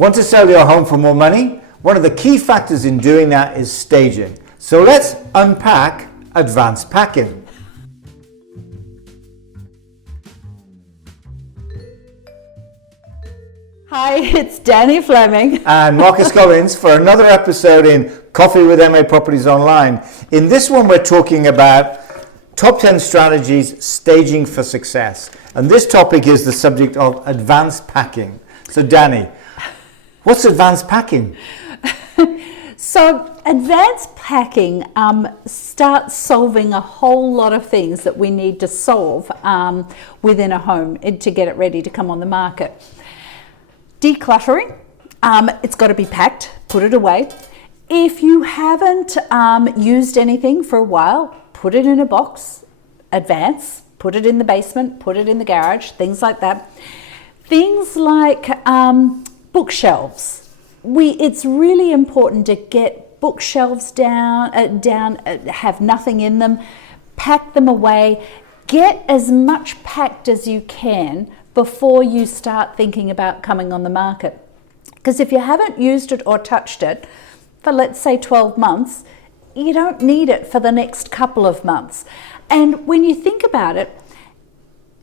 Want to sell your home for more money? One of the key factors in doing that is staging. So let's unpack advanced packing. Hi, it's Danny Fleming. And Marcus Collins for another episode in Coffee with MA Properties Online. In this one, we're talking about top 10 strategies staging for success. And this topic is the subject of advanced packing. So Danny, what's advanced packing? So advanced packing starts solving a whole lot of things that we need to solve within a home to get it ready to come on the market. Decluttering, it's got to be packed, put it away. If you haven't used anything for a while, put it in a box, advance, put it in the basement, put it in the garage, things like that. Things like bookshelves. It's really important to get bookshelves down, have nothing in them, pack them away, get as much packed as you can before you start thinking about coming on the market. Because if you haven't used it or touched it for, let's say, 12 months, you don't need it for the next couple of months. And when you think about it,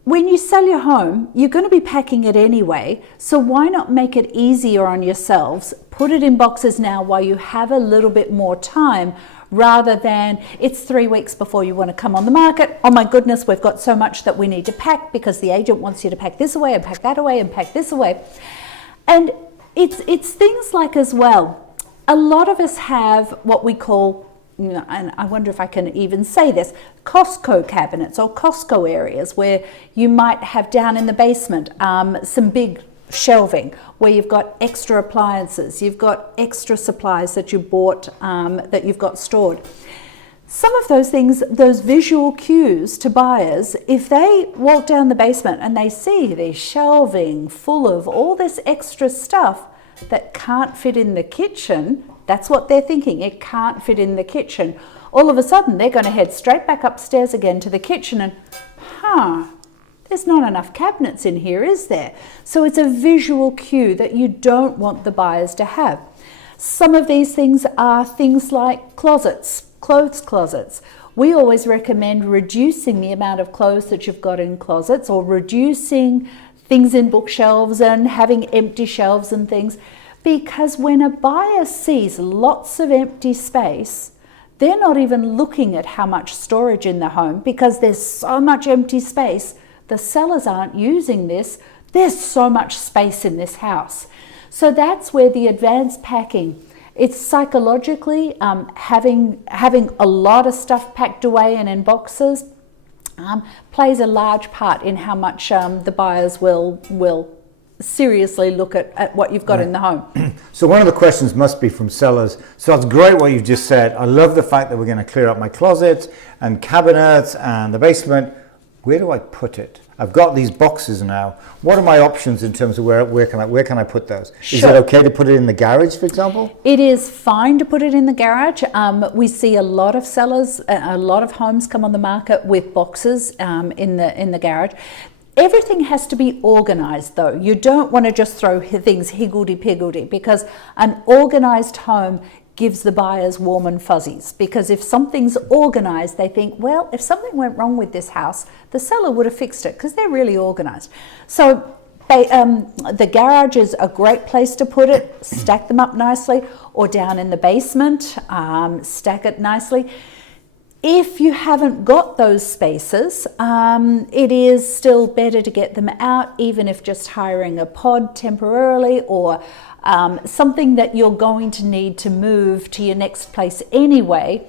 when you sell your home, you're going to be packing it anyway, so why not make it easier on yourselves? Put it in boxes now while you have a little bit more time, rather than it's 3 weeks before you want to come on the market. Oh my goodness, we've got so much that we need to pack because the agent wants you to pack this away and pack that away and pack this away. And it's things like, as well, a lot of us have what we call, and I wonder if I can even say this, Costco cabinets or Costco areas where you might have down in the basement some big shelving where you've got extra appliances, you've got extra supplies that you bought that you've got stored. Some of those things, those visual cues to buyers, if they walk down the basement and they see the shelving full of all this extra stuff that can't fit in the kitchen, that's what they're thinking, it can't fit in the kitchen. All of a sudden, they're going to head straight back upstairs again to the kitchen and, there's not enough cabinets in here, is there? So it's a visual cue that you don't want the buyers to have. Some of these things are things like closets, clothes closets. We always recommend reducing the amount of clothes that you've got in closets, or reducing things in bookshelves and having empty shelves and things. Because when a buyer sees lots of empty space, they're not even looking at how much storage in the home because there's so much empty space. The sellers aren't using this. There's so much space in this house. So that's where the advanced packing, it's psychologically having a lot of stuff packed away and in boxes plays a large part in how much the buyers will seriously look at what you've got in the home. So one of the questions must be from sellers. So it's great what you've just said. I love the fact that we're going to clear up my closets and cabinets and the basement. Where do I put it? I've got these boxes now. What are my options in terms of where can I put those? Is it okay to put it in the garage, for example? It is fine to put it in the garage. We see a lot of sellers, a lot of homes come on the market with boxes in the garage. Everything has to be organized though. You don't want to just throw things higgledy-piggledy, because an organized home gives the buyers warm and fuzzies. Because if something's organized, they think, well, if something went wrong with this house, the seller would have fixed it because they're really organized. So the garage is a great place to put it. Stack them up nicely, or down in the basement, stack it nicely. If you haven't got those spaces, it is still better to get them out, even if just hiring a pod temporarily, or something that you're going to need to move to your next place anyway.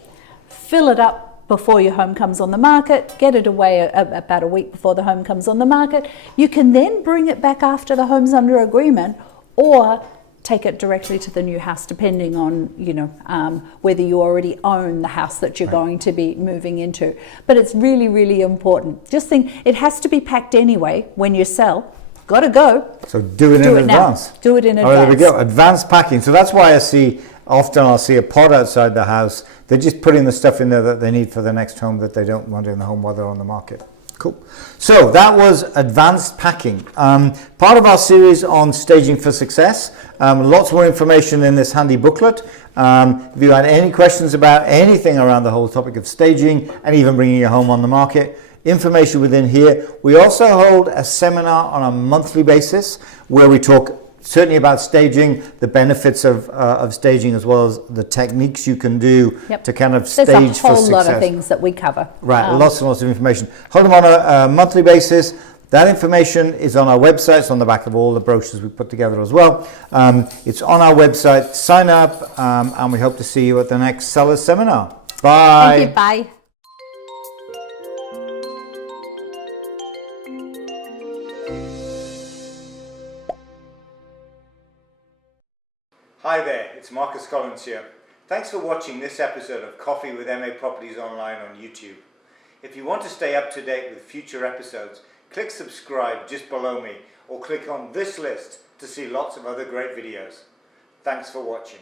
Fill it up before your home comes on the market, get it away about a week before the home comes on the market. You can then bring it back after the home's under agreement, or take it directly to the new house, depending on whether you already own the house that you're going to be moving into. But it's really, really important. Just think, it has to be packed anyway when you sell. Got to go. So do it in advance. Do it in advance. Oh, there we go. Advanced packing. So that's why I'll see a pod outside the house. They're just putting the stuff in there that they need for the next home that they don't want in the home while they're on the market. Cool. So that was advanced packing. Part of our series on staging for success. Lots more information in this handy booklet. If you had any questions about anything around the whole topic of staging and even bringing your home on the market, information within here. We also hold a seminar on a monthly basis where we talk certainly about staging, the benefits of staging, as well as the techniques you can do to kind of stage for success. There's a whole lot of things that we cover. Right, lots and lots of information. Hold them on a monthly basis. That information is on our website. It's on the back of all the brochures we put together as well. It's on our website. Sign up, and we hope to see you at the next Sellers Seminar. Bye. Thank you. Bye. Hi there, it's Marcus Collins here. Thanks for watching this episode of Coffee with MA Properties Online on YouTube. If you want to stay up to date with future episodes, click subscribe just below me or click on this list to see lots of other great videos. Thanks for watching.